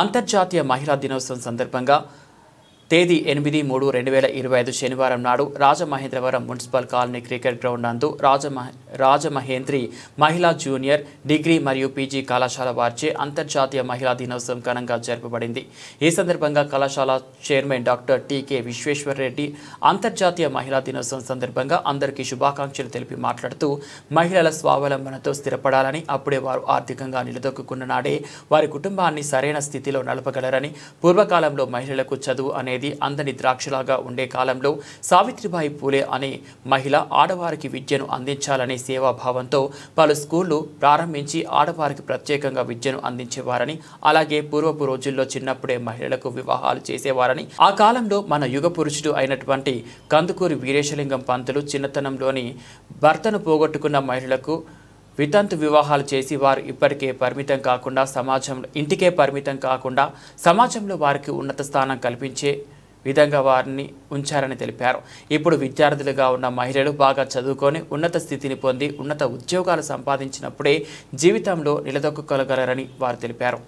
అంతర్జాతీయ మహిళా దినోత్సవం సందర్భంగా తేదీ 8/3/2025 శనివారం నాడు Rajamahendravaram municipal colony cricket ground నందు రాజమహేంద్రి మహిళా జూనియర్ డిగ్రీ మరియు పీజీ కళాశాల వారిచే అంతర్జాతీయ మహిళా దినోత్సవం ఘనంగా జరపబడింది। ఈ సందర్భంగా కళాశాల చైర్మన్ డాక్టర్ టి.కె. విశ్వేశ్వరరెడ్డి అంతర్జాతీయ మహిళా దినోత్సవం సందర్భంగా అందరికీ శుభాకాంక్షలు తెలిపి మాట్లాడుతూ మహిళల స్వావలంబనతో స్థిరపడాలని, అప్పుడే వారు ఆర్థికంగా నిలదొక్కున్న నాడే వారి కుటుంబాన్ని సరైన స్థితిలో నడపగలరని, పూర్వకాలంలో మహిళలకు చదువు అనేది అందని ద్రాక్షలాగా ఉండే కాలంలో సావిత్రిబాయి పూలే అనే మహిళ ఆడవారికి విద్యను అందించాలనే సేవాభావంతో పలు స్కూళ్లు ప్రారంభించి ఆడవారికి ప్రత్యేకంగా విద్యను అందించేవారని, అలాగే పూర్వపు రోజుల్లో చిన్నప్పుడే మహిళలకు వివాహాలు చేసేవారని, ఆ కాలంలో మన యుగ పురుషుడు అయినటువంటి కందుకూరి వీరేశలింగం పంతులు చిన్నతనంలోని భర్తను పోగొట్టుకున్న మహిళలకు వితంతు వివాహాలు చేసి వారు ఇప్పటికే పరిమితం కాకుండా ఇంటికే పరిమితం కాకుండా సమాజంలో వారికి ఉన్నత స్థానం కల్పించే విధంగా వారిని ఉంచారని తెలిపారు। ఇప్పుడు విద్యార్థులుగా ఉన్న మహిళలు బాగా చదువుకొని ఉన్నత స్థితిని పొంది ఉన్నత ఉద్యోగాలు సంపాదించినప్పుడే జీవితంలో నిలదొక్కగలరని వారు తెలిపారు।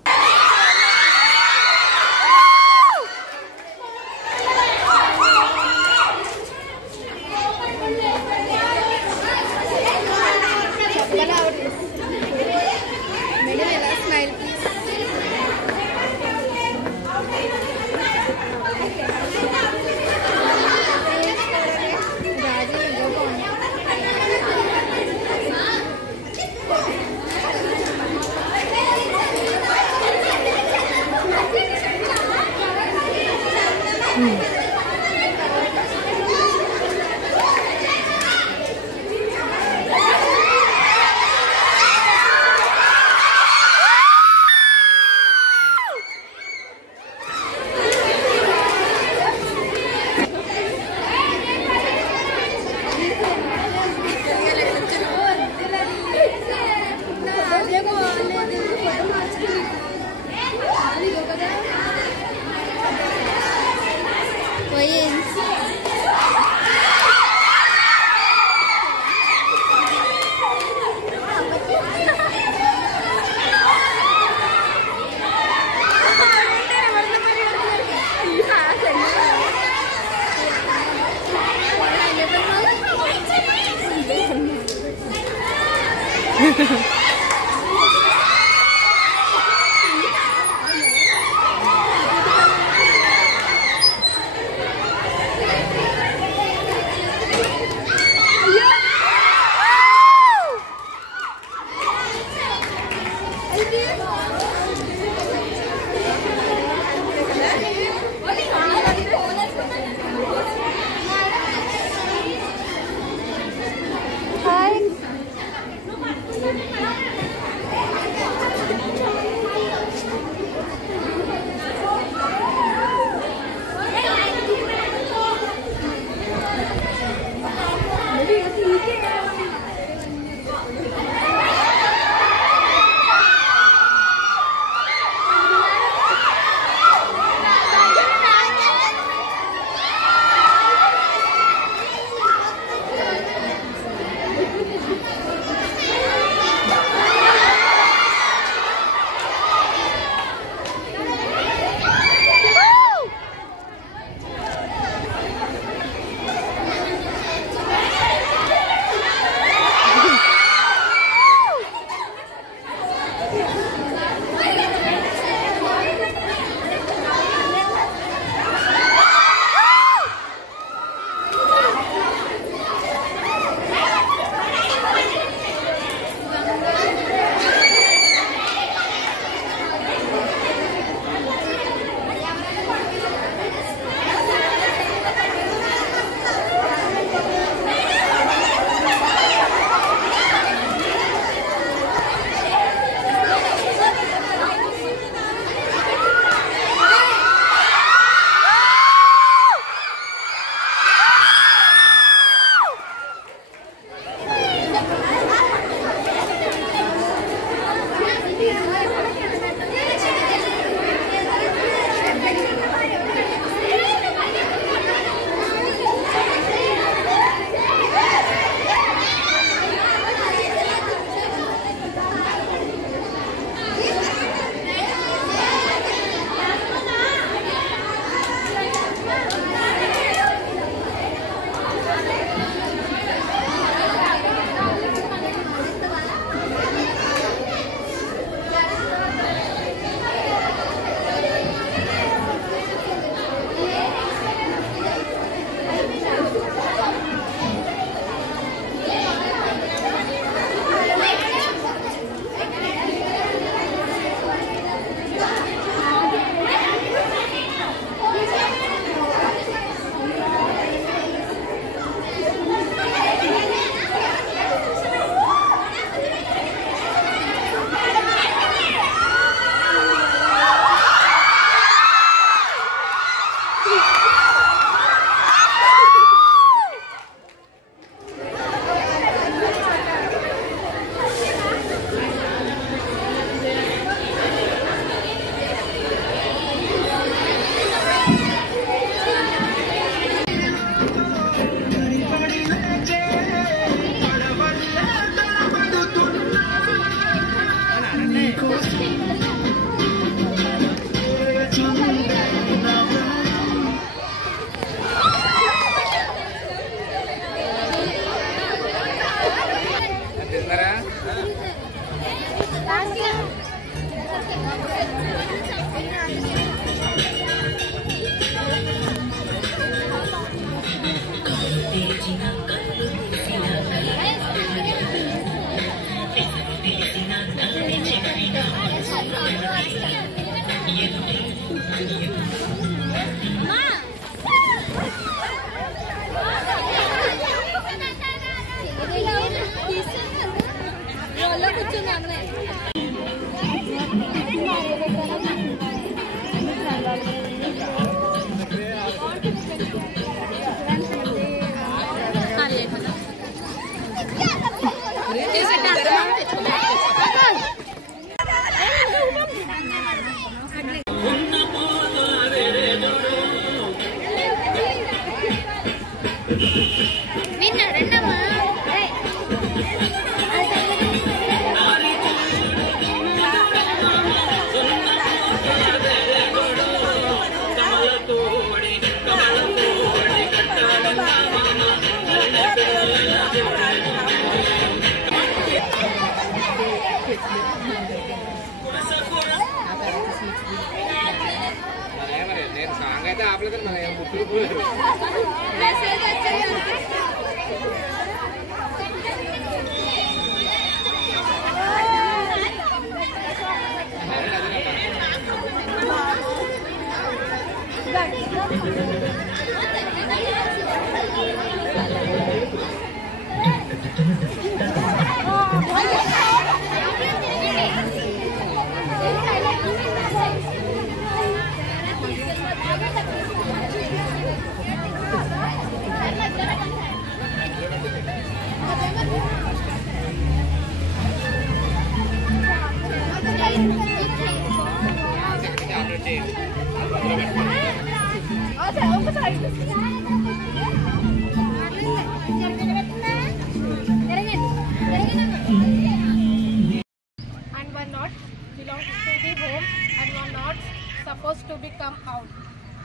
Supposed to become out.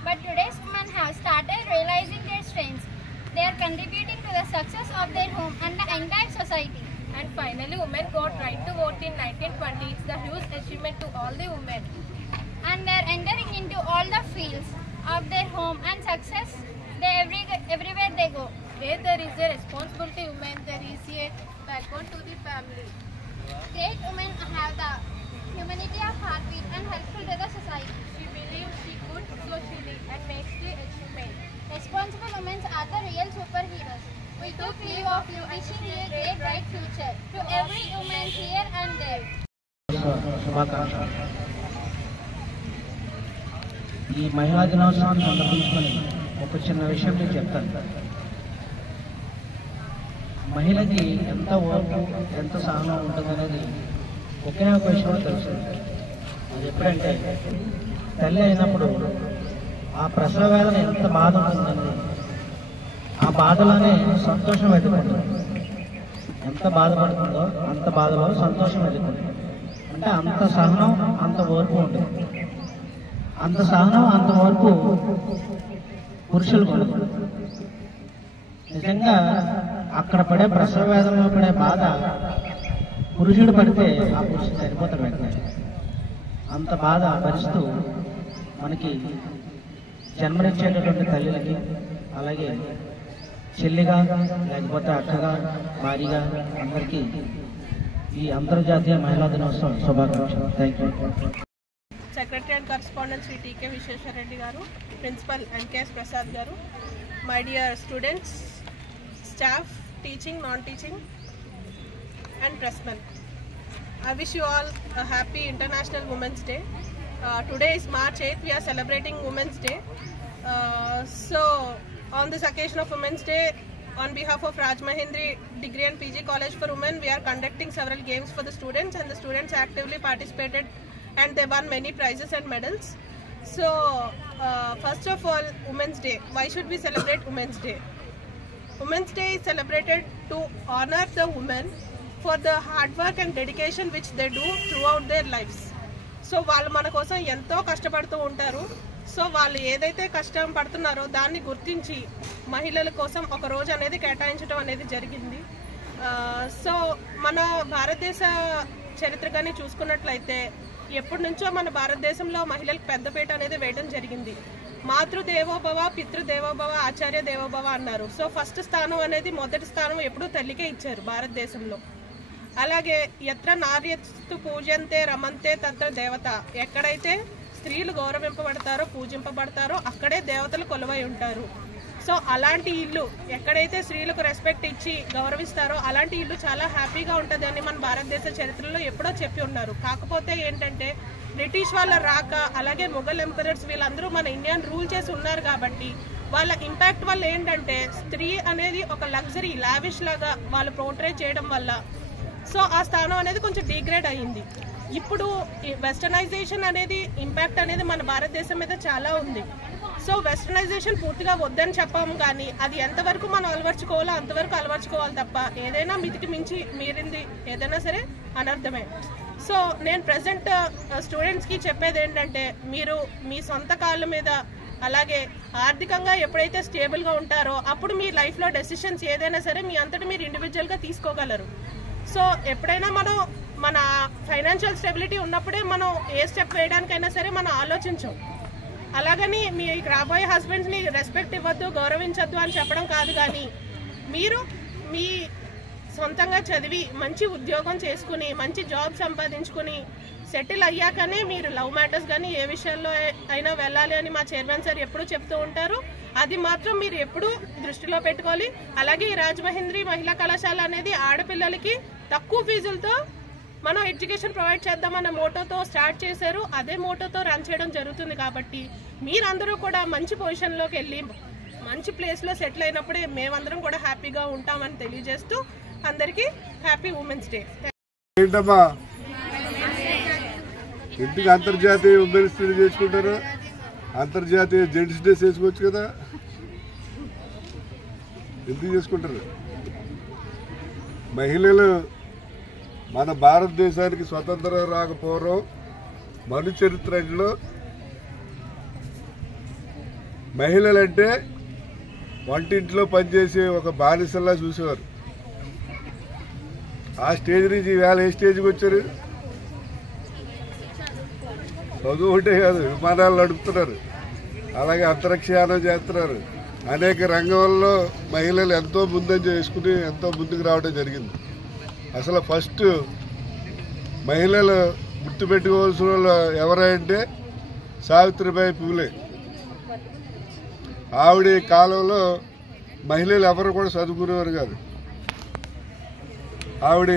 But today's women have started realizing their strengths. They are contributing to the success of their home and the entire society. And finally, women got right to vote in 1920. It's the huge achievement to all the women. And they are entering into all the fields of their home and success. Everywhere they go. Where there is a responsibility woman, there is a backbone to the family. Great women have the humanity of heartbeat and helpful to the society. She believed she could, so she did, and makes the achievement. Responsible women are the real superheroes. We took leave of you, wishing you a great bright future. To every woman here and there. ఈ మహిళా దినోత్సవాన్ని సందర్భించుకొని ఒక చిన్న విషయం నేను చెప్తాను. మహిళకి ఎంత ఓర్పు ఎంత సహనం ఉంటుందనేది ఒకే ఒక విషయంలో తెలుసు. అది ఎప్పుడంటే తల్లి అయినప్పుడు ఆ ప్రసవ వేదన ఎంత బాధ ఉంటుందండి, ఆ బాధలోనే సంతోషం వెతుకుంటుంది. ఎంత బాధపడుతుందో అంత బాధలో సంతోషం వెతుకుంటుంది. అంటే అంత సహనం అంత ఓర్పు ఉంటుంది. అంత సహనం అంత ఓర్పు పురుషులకు ఉంటుంది. నిజంగా అక్కడ పడే ప్రసవ వేదనలో పడే బాధ పురుషుడు పడితే ఆ పురుషుడు చనిపోతాడు వెంటనే. అంత బాధ భరిస్తూ మనకి జన్మనిచ్చేటటువంటి తల్లిలకి, అలాగే చెల్లిగా లేకపోతే అక్కగా భార్యగా అందరికీ ఈ అంతర్జాతీయ మహిళా దినోత్సవం శుభాకాంక్షలు. Thank you. Secretary and Correspondent Sri T.K. Vishweshwar Reddy Garu, Principal N.K.S. Prasad Garu, my dear students, staff, teaching, non-teaching, and pressmen. I wish you all a happy International Women's Day. Today is March 8th. We are celebrating Women's Day. So, on this occasion of Women's Day, on behalf of Rajamahendri Degree and PG College for Women, we are conducting several games for the students, and the students actively participated and they won many prizes and medals. So, first of all, Women's Day. Why should we celebrate Women's Day? Women's Day is celebrated to honor the women for the hard work and dedication which they do throughout their lives. So, వాళ్ళు మన కోసం ఎంతో కష్టపడుతూ ఉంటారు. So వాళ్ళు ఏదైతే కష్టం పడుతున్నారో దాన్ని గుర్తించి మహిళల కోసం ఒక రోజు అనేది కేటాయించడం అనేది జరిగింది. సో మన భారతదేశ చరిత్ర కానీ చూసుకున్నట్లయితే ఎప్పటి నుంచో మన భారతదేశంలో మహిళలకు పెద్దపీట అనేది వేయడం జరిగింది. మాతృదేవోభవ, పితృదేవోభవ, ఆచార్య దేవోభవ అన్నారు. సో ఫస్ట్ స్థానం అనేది మొదటి స్థానం ఎప్పుడూ తల్లికే ఇచ్చారు భారతదేశంలో. అలాగే ఎత్ర నార్యస్తు పూజంతే రమంతే తత్ర దేవత, ఎక్కడైతే స్త్రీలు గౌరవింపబడతారో పూజింపబడతారో అక్కడే దేవతలు కొలువై ఉంటారు. సో అలాంటి ఇల్లు ఎక్కడైతే స్త్రీలకు రెస్పెక్ట్ ఇచ్చి గౌరవిస్తారో అలాంటి ఇల్లు చాలా హ్యాపీగా ఉంటుందని మన భారతదేశ చరిత్రలో ఎప్పుడో చెప్పి ఉన్నారు. కాకపోతే ఏంటంటే బ్రిటిష్ వాళ్ళ రాక అలాగే మొఘల్ ఎంపరర్స్ వీళ్ళందరూ మన ఇండియాని రూల్ చేసి ఉన్నారు కాబట్టి వాళ్ళ ఇంపాక్ట్ వల్ల ఏంటంటే స్త్రీ అనేది ఒక లగ్జరీ లావిష్ లాగా వాళ్ళు పోర్ట్రేట్ చేయడం వల్ల సో ఆ స్థానం అనేది కొంచెం డిగ్రేడ్ అయ్యింది. ఇప్పుడు వెస్టర్నైజేషన్ అనేది ఇంపాక్ట్ అనేది మన భారతదేశం మీద చాలా ఉంది. సో వెస్టర్నైజేషన్ పూర్తిగా వద్దని చెప్పాము కానీ అది ఎంతవరకు మనం అలవర్చుకోవాలో అంతవరకు అలవర్చుకోవాలి తప్ప ఏదైనా మితికి మించి మీరింది ఏదైనా సరే అనర్థమే. సో నేను ప్రజెంట్ స్టూడెంట్స్కి చెప్పేది ఏంటంటే మీరు మీ సొంత కాళ్ళ మీద అలాగే ఆర్థికంగా ఎప్పుడైతే స్టేబుల్గా ఉంటారో అప్పుడు మీ లైఫ్లో డెసిషన్స్ ఏదైనా సరే మీ అంతటి మీరు ఇండివిజువల్గా తీసుకోగలరు. సో ఎప్పుడైనా మనం మన ఫైనాన్షియల్ స్టెబిలిటీ ఉన్నప్పుడే మనం ఏ స్టెప్ వేయడానికైనా సరే మనం ఆలోచించాం. అలాగని మీ రాబోయే హస్బెండ్స్ని రెస్పెక్ట్ ఇవ్వద్దు గౌరవించద్దు అని చెప్పడం కాదు, కానీ మీరు మీ సొంతంగా చదివి మంచి ఉద్యోగం చేసుకుని మంచి జాబ్ సంపాదించుకుని సెటిల్ అయ్యాకనే మీరు లవ్ మ్యాటర్స్ కానీ ఏ విషయాల్లో అయినా వెళ్ళాలి అని మా చైర్మన్ సార్ ఎప్పుడూ చెప్తూ ఉంటారు. అది మాత్రం మీరు ఎప్పుడూ దృష్టిలో పెట్టుకోవాలి. అలాగే ఈ రాజమహేంద్రి మహిళా కళాశాల అనేది ఆడపిల్లలకి తక్కువ ఫీజులతో మనం ఎడ్యుకేషన్ ప్రొవైడ్ చేద్దామన్న మోటోతో స్టార్ట్ చేశారు. అదే మోటోతో రన్ చేయడం జరుగుతుంది. కాబట్టి మీరందరూ కూడా మంచి పొజిషన్లోకి వెళ్ళి మంచి ప్లేస్లో సెటిల్ అయినప్పుడే మేమందరం కూడా హ్యాపీగా ఉంటామని తెలియజేస్తూ అందరికీ హ్యాపీ ఉమెన్స్ డే. ఏంటమ్మా ఎందుకు అంతర్జాతీయ ఉమెన్స్ డే చేసుకుంటారు? అంతర్జాతీయ జెంట్స్ డే చేసుకోవచ్చు కదా, ఎందుకు చేసుకుంటారు? మహిళలు మన భారతదేశానికి స్వతంత్రం రాకపోవడం మను చరిత్రలో మహిళలంటే వంటింట్లో పనిచేసే ఒక బానిసల్లా చూసేవారు. ఆ స్టేజ్ నుంచి ఈవేళ ఏ స్టేజ్కి వచ్చారు? చదువు ఒకటే కాదు, విమానాలు నడుపుతున్నారు, అలాగే అంతరిక్షయానం చేస్తున్నారు. అనేక రంగంలో మహిళలు ఎంతో ముందంజ వేసుకుని ఎంతో ముందుకు రావడం జరిగింది. అసలు ఫస్ట్ మహిళలు గుర్తుపెట్టుకోవాల్సిన వాళ్ళు ఎవరంటే సావిత్రిబాయి పూలే. ఆవిడ కాలంలో మహిళలు ఎవరు కూడా చదువుకునేవారు కాదు. ఆవిడ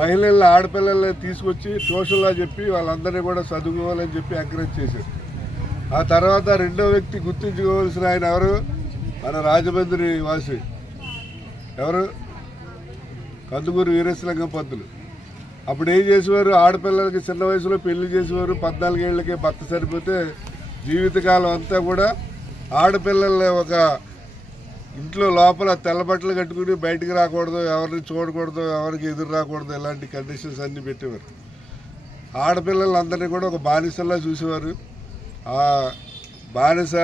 మహిళల్ని ఆడపిల్లల్ని తీసుకొచ్చి ట్యూషన్లా చెప్పి వాళ్ళందరినీ కూడా చదువుకోవాలని చెప్పి ఎంకరేజ్ చేశారు. ఆ తర్వాత రెండో వ్యక్తి గుర్తించుకోవాల్సిన ఆయన ఎవరు? మన రాజమండ్రి వాసి ఎవరు? కందుకూరు వీరేశలింగం పంతులు. అప్పుడు ఏం చేసేవారు? ఆడపిల్లలకి చిన్న వయసులో పెళ్లి చేసేవారు. 14 ఏళ్లకే భర్త సరిపోతే జీవితకాలం అంతా కూడా ఆడపిల్లల్ని ఒక ఇంట్లో లోపల తెల్లబట్టలు కట్టుకుని బయటికి రాకూడదు, ఎవరిని చూడకూడదు, ఎవరికి ఎదురు రాకూడదు, ఇలాంటి కండిషన్స్ అన్నీ పెట్టేవారు. ఆడపిల్లలందరినీ కూడా ఒక బానిసల్లా చూసేవారు. ఆ బానిస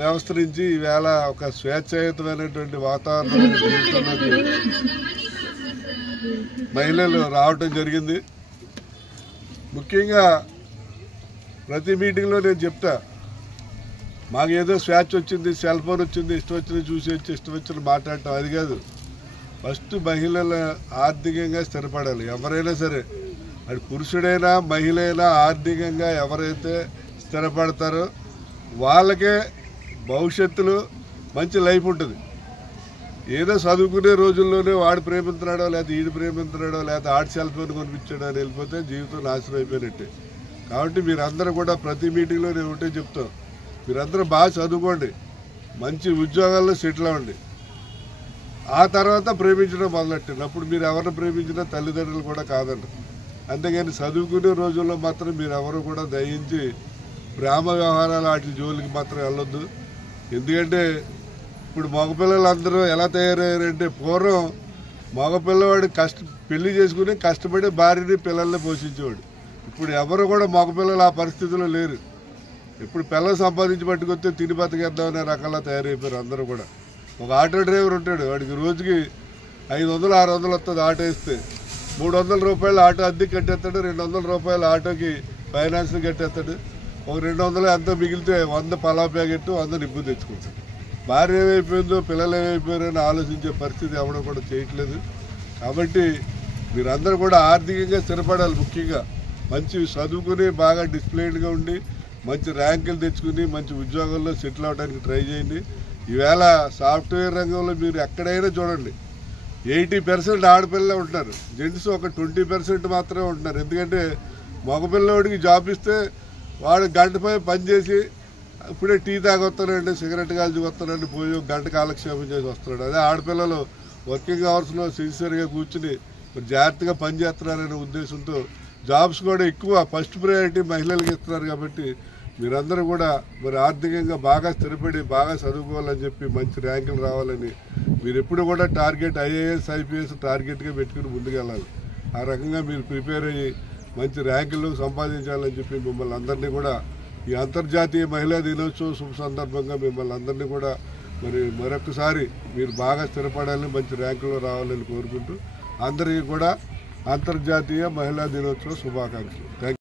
వ్యవస్థ నుంచి ఈవేళ ఒక స్వేచ్ఛాయుతమైనటువంటి వాతావరణం జీవితంలోకి మహిళలు రావటం జరిగింది. ముఖ్యంగా ప్రతి మీటింగ్లో నేను చెప్తా, మాకు ఏదో స్వేచ్ఛ వచ్చింది, సెల్ ఫోన్ వచ్చింది, ఇష్టం వచ్చిన చూసేసి ఇష్టం వచ్చిన మాట్లాడటం అది కాదు. ఫస్ట్ మహిళలు ఆర్థికంగా స్థిరపడాలి. ఎవరైనా సరే, అది పురుషుడైనా మహిళైనా ఆర్థికంగా ఎవరైతే స్థిరపడతారో వాళ్ళకే భవిష్యత్తులో మంచి లైఫ్ ఉంటుంది. ఏదో చదువుకునే రోజుల్లోనే వాడు ప్రేమిస్తున్నాడో లేదా ఈడు ప్రేమిస్తున్నాడో లేదా ఆడి సెల్ ఫోన్ కొనిపించాడో అని వెళ్ళిపోతే జీవితం నాశనం అయిపోయినట్టే. కాబట్టి మీరందరూ కూడా ప్రతి మీటింగ్లో నేను ఒకటే చెప్తాను, మీరందరూ బాగా చదువుకోండి, మంచి ఉద్యోగాల్లో సెటిల్ అవ్వండి. ఆ తర్వాత ప్రేమించడం మొదలెట్టండి. అప్పుడు మీరు ఎవరిని ప్రేమించినా తల్లిదండ్రులు కూడా కాదండి. అంతేగాని చదువుకునే రోజుల్లో మాత్రం మీరు ఎవరు కూడా దయించి ప్రేమ వ్యవహారాలు వాటి జోలికి మాత్రం వెళ్ళొద్దు. ఎందుకంటే ఇప్పుడు మగపిల్లలందరూ ఎలా తయారయ్యారంటే, పూర్వం మగపిల్లవాడు పెళ్లి చేసుకుని కష్టపడి భార్యని పిల్లల్ని పోషించేవాడు. ఇప్పుడు ఎవరు కూడా మగపిల్లలు ఆ పరిస్థితిలో లేరు. ఇప్పుడు పిల్లలు సంపాదించి పట్టుకొస్తే తిని బతికేద్దామనే రకాల తయారైపోయారు అందరూ కూడా. ఒక ఆటో డ్రైవర్ ఉంటాడు, వాడికి రోజుకి 500-600 వస్తుంది ఆటో ఇస్తే. 300 రూపాయలు ఆటో అద్దెకి కట్టేస్తాడు, 200 రూపాయలు ఆటోకి ఫైనాన్స్ కట్టేస్తాడు. ఒక 200 ఎంతో మిగిలితే 100 పలావ్ ప్యాకెట్ 100 నిప్పు తెచ్చుకుంటాడు. భార్య ఏమైపోయిందో పిల్లలు ఏమైపోయారో అని ఆలోచించే పరిస్థితి ఎవడో కూడా చేయట్లేదు. కాబట్టి మీరందరూ కూడా ఆర్థికంగా స్థిరపడాలి. ముఖ్యంగా మంచి చదువుకుని బాగా డిసిప్లైన్డ్గా ఉండి మంచి ర్యాంకులు తెచ్చుకుని మంచి ఉద్యోగాల్లో సెటిల్ అవ్వడానికి ట్రై చేయండి. ఈవేళ సాఫ్ట్వేర్ రంగంలో మీరు ఎక్కడైనా చూడండి 80% ఆడపిల్లలే ఉంటారు, జెంట్స్ ఒక 20% మాత్రమే ఉంటున్నారు. ఎందుకంటే మగపిల్లవాడికి జాబ్ ఇస్తే వాడు గంటపై పనిచేసి ఇప్పుడే టీ తాగొస్తానండి, సిగరెట్ కాల్చి వస్తానండి, పోయి ఒక గంట కాలక్షేపం చేసి వస్తున్నాడు. అదే ఆడపిల్లలు వర్కింగ్ అవర్స్లో సిన్సియర్గా కూర్చుని జాగ్రత్తగా పనిచేస్తున్నారనే ఉద్దేశంతో జాబ్స్ కూడా ఎక్కువ ఫస్ట్ ప్రయారిటీ మహిళలకు ఇస్తున్నారు. కాబట్టి మీరందరూ కూడా మరి ఆర్థికంగా బాగా స్థిరపడి బాగా చదువుకోవాలని చెప్పి మంచి ర్యాంకులు రావాలని మీరు ఎప్పుడు కూడా టార్గెట్ IAS IPS టార్గెట్గా పెట్టుకుని ముందుకెళ్ళాలి. ఆ రకంగా మీరు ప్రిపేర్ అయ్యి మంచి ర్యాంకులు సంపాదించాలని చెప్పి మిమ్మల్ని అందరినీ కూడా ఈ అంతర్జాతీయ మహిళా దినోత్సవం శుభ సందర్భంగా మిమ్మల్ని అందరినీ కూడా మరొకసారి మీరు బాగా స్థిరపడాలని మంచి ర్యాంకులో రావాలని కోరుకుంటూ అందరికీ కూడా అంతర్జాతీయ మహిళా దినోత్సవ శుభాకాంక్షలు.